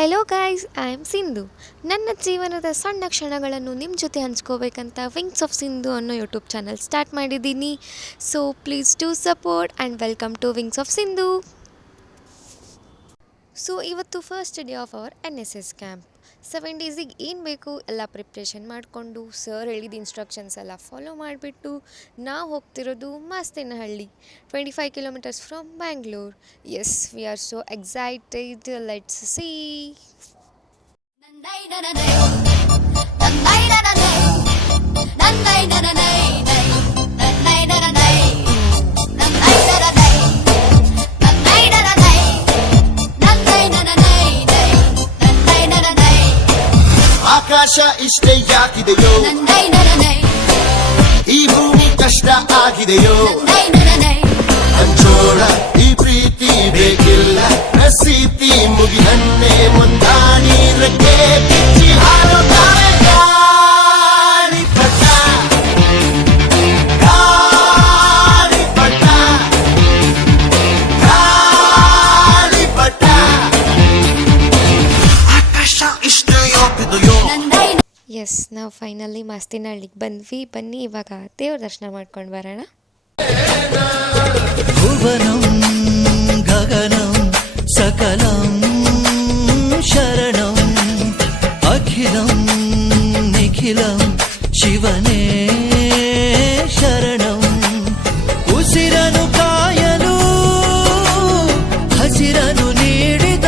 Hello guys, I am Sindhu. ನನ್ನ ಜೀವನದ ಸಣ್ಣ ಕ್ಷಣಗಳನ್ನು ನಿಮ್ಮ ಜೊತೆ ಹಂಚ್ಕೋಬೇಕಂತ ವಿಂಗ್ಸ್ ಆಫ್ ಸಿಂಧು ಅನ್ನೋ ಯೂಟ್ಯೂಬ್ ಚಾನಲ್ ಸ್ಟಾರ್ಟ್ ಮಾಡಿದ್ದೀನಿ. So please do support and welcome to wings of Sindhu. So ಇವತ್ತು first day of our NSS camp. 7 ಡೇಸಿಗೆ ಏನು ಬೇಕು ಎಲ್ಲ ಪ್ರಿಪ್ರೇಷನ್ ಮಾಡಿಕೊಂಡು ಸರ್ ಹೇಳಿದ ಇನ್ಸ್ಟ್ರಕ್ಷನ್ಸ್ ಎಲ್ಲ ಫಾಲೋ ಮಾಡಿಬಿಟ್ಟು ನಾವು ಹೋಗ್ತಿರೋದು Mastenahalli, 25 kilometres from Bangalore. Yes, we are so excited. Let's see. ಆಕಾಶ ಇಷ್ಟೇ ಯಾಕಿದೆಯೋ, ಈ ಭೂಮಿ ಕಷ್ಟ ಆಗಿದೆಯೋ, ಹಂಚೋಳ ಈ ಪ್ರೀತಿ ಬೇಕಿಲ್ಲ, ರಸೀತಿ ಮುಗಿದನ್ನೇ ಮುಂದಾಡಿ ರೆಕ್ಕೆ ಬಿಚ್ಚಿ ಹಾರುತ್ತಾರೆ ಗಾಳಿಪಟ, ಗಾಳಿಪಟ, ಗಾಳಿಪಟ. ಆಕಾಶ ಇಷ್ಟೇ ಯಾಕಿದೆಯೋ. ಎಸ್, ನಾವು ಫೈನಲಿ ಮಾಸ್ತೇನಹಳ್ಳಿಗೆ ಬಂದ್ವಿ. ಬನ್ನಿ ಇವಾಗ ದೇವ್ರ ದರ್ಶನ ಮಾಡ್ಕೊಂಡು ಬರೋಣ. ಭುವನಂ ಗಗನಂ ಸಕಲಂ ಶರಣಂ ಅಖಿಲಂ ನಿಖಿಲಂ ಶಿವನೇ ಶರಣಂ. ಉಸಿರನು ಕಾಯಲು ಹಸಿರನು ನೀಡಿದ,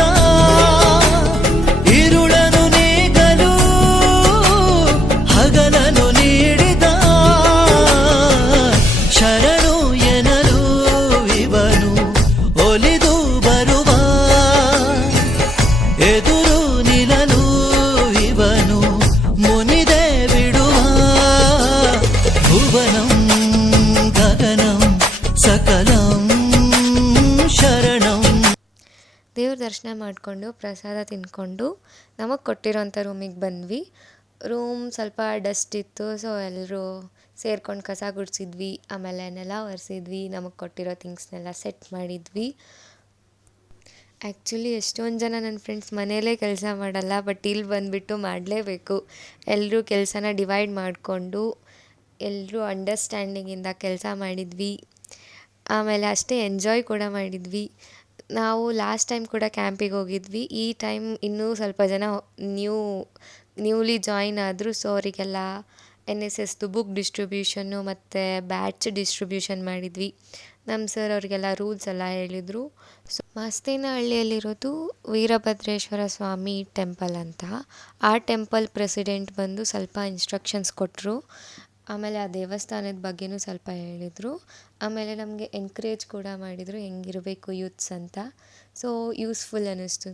ಇರುಳನು ನೀಗಲು ಹಗಲನು ನೀಡಿದ, ಶರಣು ಎನಲು ಇವನು ಒಲಿದು ಬರುವ, ಎದುರು ನಿಲ್ಲಲು ಇವನು ಮುನಿದೆ ಬಿಡುವ. ಭುವನಂ ಗಗನಂ ಸಕಲಂ ಶರಣಂ. ದೇವ್ರ ದರ್ಶನ ಮಾಡಿಕೊಂಡು ಪ್ರಸಾದ ತಿಂದ್ಕೊಂಡು ನಮಗೆ ಕೊಟ್ಟಿರೋಂಥ ರೂಮಿಗೆ ಬಂದ್ವಿ. ರೂಮ್ ಸ್ವಲ್ಪ ಡಸ್ಟ್ ಇತ್ತು, ಸೊ ಎಲ್ಲರೂ ಸೇರ್ಕೊಂಡು ಕಸ ಗುಡಿಸಿದ್ವಿ, ಆಮೇಲೆ ನೆಲ ಒರೆಸಿದ್ವಿ, ನಮಗೆ ಕೊಟ್ಟಿರೋ ಥಿಂಗ್ಸ್ನೆಲ್ಲ ಸೆಟ್ ಮಾಡಿದ್ವಿ. ಆ್ಯಕ್ಚುಲಿ ಎಷ್ಟೊಂದು ಜನ ನನ್ನ ಫ್ರೆಂಡ್ಸ್ ಮನೆಯಲ್ಲೇ ಕೆಲಸ ಮಾಡಲ್ಲ, ಬಟ್ ಇಲ್ಲಿ ಬಂದುಬಿಟ್ಟು ಮಾಡಲೇಬೇಕು. ಎಲ್ಲರೂ ಕೆಲಸನ ಡಿವೈಡ್ ಮಾಡಿಕೊಂಡು ಎಲ್ಲರೂ ಅಂಡರ್ಸ್ಟ್ಯಾಂಡಿಂಗಿಂದ ಕೆಲಸ ಮಾಡಿದ್ವಿ. ಆಮೇಲೆ ಅಷ್ಟೇ ಎಂಜಾಯ್ ಕೂಡ ಮಾಡಿದ್ವಿ. ನಾವು ಲಾಸ್ಟ್ ಟೈಮ್ ಕೂಡ ಕ್ಯಾಂಪಿಗೆ ಹೋಗಿದ್ವಿ. ಈ ಟೈಮ್ ಇನ್ನೂ ಸ್ವಲ್ಪ ಜನ ನ್ಯೂಲಿ ಜಾಯಿನ್ ಆದರು. ಸೊ ಅವರಿಗೆಲ್ಲ NSSದು ಬುಕ್ ಡಿಸ್ಟ್ರಿಬ್ಯೂಷನ್ನು ಮತ್ತು ಬ್ಯಾಚ್ ಡಿಸ್ಟ್ರಿಬ್ಯೂಷನ್ ಮಾಡಿದ್ವಿ. ನಮ್ಮ ಸರ್ ಅವರಿಗೆಲ್ಲ ರೂಲ್ಸ್ ಎಲ್ಲ ಹೇಳಿದರು. ಸೊ ಮಾಸ್ತೇನಹಳ್ಳಿಯಲ್ಲಿರೋದು ವೀರಭದ್ರೇಶ್ವರ ಸ್ವಾಮಿ ಟೆಂಪಲ್ ಅಂತ. ಆ ಟೆಂಪಲ್ ಪ್ರೆಸಿಡೆಂಟ್ ಬಂದು ಸ್ವಲ್ಪ ಇನ್ಸ್ಟ್ರಕ್ಷನ್ಸ್ ಕೊಟ್ಟರು. ಆಮೇಲೆ ಆ ದೇವಸ್ಥಾನದ ಬಗ್ಗೆನೂ ಸ್ವಲ್ಪ ಹೇಳಿದರು. ಆಮೇಲೆ ನಮಗೆ ಎನ್ಕರೇಜ್ ಕೂಡ ಮಾಡಿದರು ಹೆಂಗಿರಬೇಕು ಯೂತ್ಸ್ ಅಂತ. ಸೊ ಯೂಸ್ಫುಲ್ ಅನ್ನಿಸ್ತು.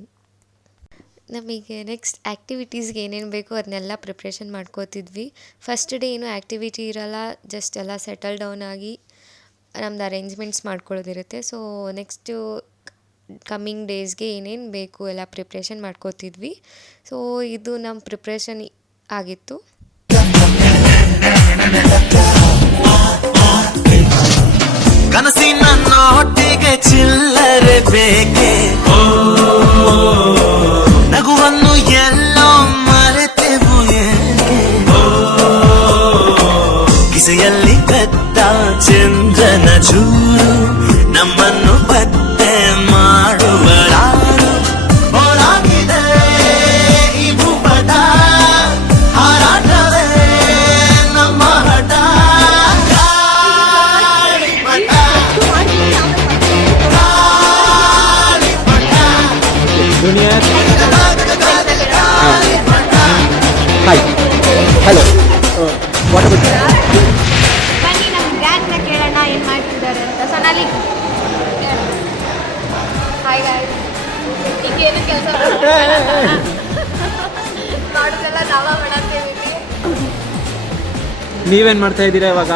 ನಮಗೆ ನೆಕ್ಸ್ಟ್ ಆ್ಯಕ್ಟಿವಿಟೀಸ್ಗೆ ಏನೇನು ಬೇಕೋ ಅದನ್ನೆಲ್ಲ ಪ್ರಿಪ್ರೇಷನ್ ಮಾಡ್ಕೋತಿದ್ವಿ. ಫಸ್ಟ್ ಡೇ ಏನೂ ಆ್ಯಕ್ಟಿವಿಟಿ ಇರೋಲ್ಲ, ಜಸ್ಟ್ ಎಲ್ಲ ಸೆಟಲ್ ಡೌನ್ ಆಗಿ ನಮ್ದು ಅರೇಂಜ್ಮೆಂಟ್ಸ್ ಮಾಡ್ಕೊಳ್ಳೋದಿರುತ್ತೆ. ಸೊ ನೆಕ್ಸ್ಟು ಕಮ್ಮಿಂಗ್ ಡೇಸ್ಗೆ ಏನೇನು ಬೇಕು ಎಲ್ಲ ಪ್ರಿಪ್ರೇಷನ್ ಮಾಡ್ಕೋತಿದ್ವಿ. ಸೊ ಇದು ನಮ್ಮ ಪ್ರಿಪ್ರೇಷನ್ ಆಗಿತ್ತು. ಕನಸಿನ ನೋಟಿಗೆ ಚಿಲ್ಲರೆ ಬೇಕೆ, ನಗುವನ್ನು ಎಲ್ಲೋ ಮರೆತೆವು ಏಕೆ, ಕಿಸೆಯಲ್ಲಿ ಕದ್ದ ಚಂದ್ರನ ಚೂರು ನಮ್ಮನ್ನು ಪತ್ತೆ ಮಾಡುವರಾರು. ಹೋರಾಗಿದೆ ಈ ಭೂಪಟ, ಹಾರಾಟವೇ ನಮ್ಮ ಹಠ. ಗಾಳಿಪಟ, ಹಾಯ್, ಹಲೋ, ವಾಟ್ ಅಬೌಟ್ ಬನ್ನಿ ನಮ್ಮ ಗ್ಯಾಂಗ್ನ ಕೇಳೋಣ ಏನು ಮಾಡ್ತಿದ್ದಾರೆ ಅಂತ. Sonauli, hi guys. ಈಗೇನು ಕೆಲಸ ಮಾಡೋದೆಲ್ಲ ನಾವ ಮಾಡಾಕ್ತೀವಿ. ನೀವೇನು ಮಾಡ್ತಾ ಇದ್ದೀರಾ ಇವಾಗ?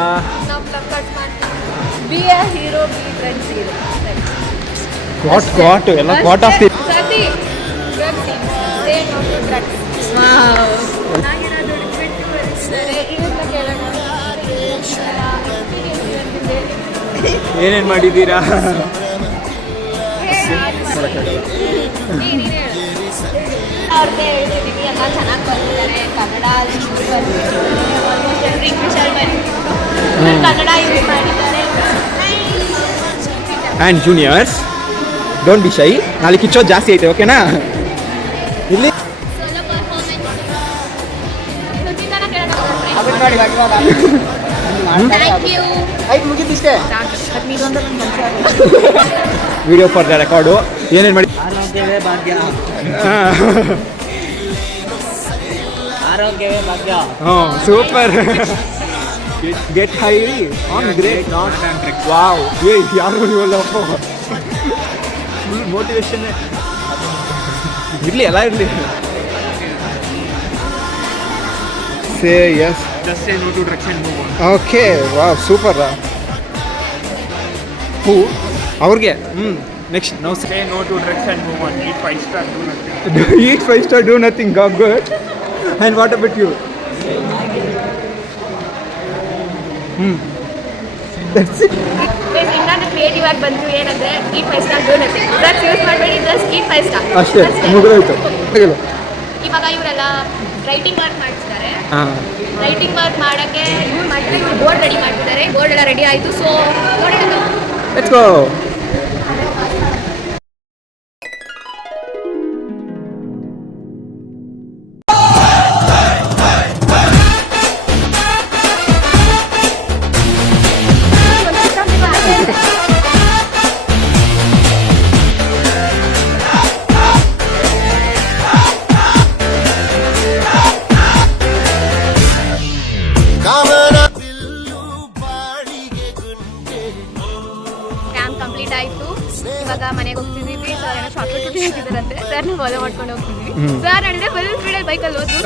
ನಾವು ಪ್ಲಗ್ ಕಟ್ ಮಾಡ್ತೀವಿ. Be a hero, be friends hero. Got ಎಲ್ಲ ಗಾಟ್ ಆಫ್ ದಿ ಸತಿ drugs say no to drugs. ಆಗಿರೋದು ಬಿಟ್ಟು ಬರೀತಾರೆ. ಇದನ್ನ ಕೇಳೋಣ. ಏನೇನು ಮಾಡಿದ್ದೀರಾ? ಅವ್ರದ್ದೇ ಹೇಳ್ತಿದ್ದೀನಿ, ಎಲ್ಲ ಚೆನ್ನಾಗಿ ಬರ್ತಿದ್ದಾರೆ. ಕನ್ನಡ ಆಲ್ಮೋಸ್ಟ್ ಎಲ್ಲರೂ ಇಂಗ್ಲೀಷಲ್ಲಿ ಬಂದಿದ್ರು, ಕನ್ನಡ ಯೂಸ್ ಮಾಡಿದ್ದಾರೆ. ಆ್ಯಂಡ್ ಜೂನಿಯರ್ಸ್ ಡೋಂಟ್ ಬಿ ಶೈ, ನಾಳೆ ಕಿಚ್ಚೋದು ಜಾಸ್ತಿ ಐತೆ, ಓಕೆನಾ? ಇಲ್ಲಿ ಸೋಲೋ ಪರ್ಫಾರ್ಮೆನ್ಸ್ ಸುಚಿತನ ಕೇಳೋಣ. Thank you. Video for the record ಏನೇನು ಮಾಡಿ ಆರೋಗ್ಯವೇ ಭಾಗ್ಯ. ಆರೋಗ್ಯವೇ ಭಾಗ್ಯ. ಹ್ಞೂ super. Get high on great not wow. ಯಾರು ನೀವಲ್ಲಪ್ಪ, ಫುಲ್ ಮೋಟಿವೇಶನ್ ಇರಲಿ, ಎಲ್ಲ ಇರಲಿ. Say yes okay, wow super. ಹೂ ಅವ್ರಿಗೆ next no Say no to drugs and move on. Eat 5-star, do nothing. eat 5-star, do nothing, go good. And what about you? That's it. ಇನ್ನೊಂದು creative ಆಗಿ ಬಂತು, ಏನಂದ್ರೆ ಈಟ್ 5 star do nothing. Drugs use ಮಾಡಬೇಡಿ, just ಈಟ್ 5 star ಅಷ್ಟೇ, ಮುಗಿದೋಯ್ತು. ಹೇಳು. ಇವಾಗ ಇವರೆಲ್ಲ ರೈಟಿಂಗ್ ವರ್ಕ್ ಮಾಡ್ತಿದ್ದಾರೆ. ಹಾಂ, ರೈಟಿಂಗ್ ವರ್ಕ್ ಮಾಡೋಕ್ಕೆ ಇವ್ರು ಮಾಡಿದ್ರೆ ಇವ್ರು ಬೋರ್ಡ್ ರೆಡಿ ಮಾಡ್ತಿದ್ದಾರೆ. ಬೋರ್ಡ್ ಎಲ್ಲ ರೆಡಿ ಆಯಿತು. ಸೊ ನೋಡೋಣ. Let's go. ಕಾಮನ ಬಿಲ್ಲು ಬಾಳಿಗೆ ಗುಂಡೆ. ಕ್ಯಾಂಪ್ ಕಂಪ್ಲೀಟ್ ಆಯಿತು. ಇವಾಗ ಮನೆಗೆ ಹೋಗ್ತಿದ್ದೀವಿ. ಸರ್ ಏನೋ ಚಾಕ್ಲೇಟ್ ಹೇಳ್ತಿದ್ದಾರಂತೆ. ಸರ್ನ ಫಾಲೋ ಮಾಡ್ಕೊಂಡು ಹೋಗ್ತಿದ್ದೀವಿ. ಸರ್ ನಡೆದ್ರೆ ಫುಲ್ ಸ್ಪೀಡಲ್ಲಿ ಬೈಕಲ್ಲಿ ಹೋದ್ರು.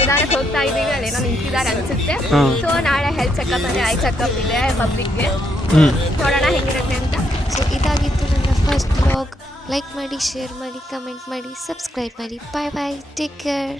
ನಿಧಾನಕ್ಕೆ ಹೋಗ್ತಾ ಇದ್ದೀವಿ. ಅಲ್ಲೇನೋ ನಿಂತಿದ್ದಾರೆ ಅನ್ಸುತ್ತೆ. ಸೊ ನಾಳೆ ಹೆಲ್ತ್ ಚೆಕಪ್ ಅಂದರೆ ಐ ಚೆಕಪ್ ಇದೆ ಪಬ್ಲಿಕ್ಗೆ. ನೋಡೋಣ ಹೆಂಗಿರುತ್ತೆ ಅಂತ. ಸೊ ಇದಾಗಿತ್ತು ನನ್ನ ಫಸ್ಟ್ ಬ್ಲಾಗ್. ಲೈಕ್ ಮಾಡಿ, ಶೇರ್ ಮಾಡಿ, ಕಮೆಂಟ್ ಮಾಡಿ, ಸಬ್ಸ್ಕ್ರೈಬ್ ಮಾಡಿ. ಬಾಯ್ ಬಾಯ್, ಟೇಕ್ ಕೇರ್.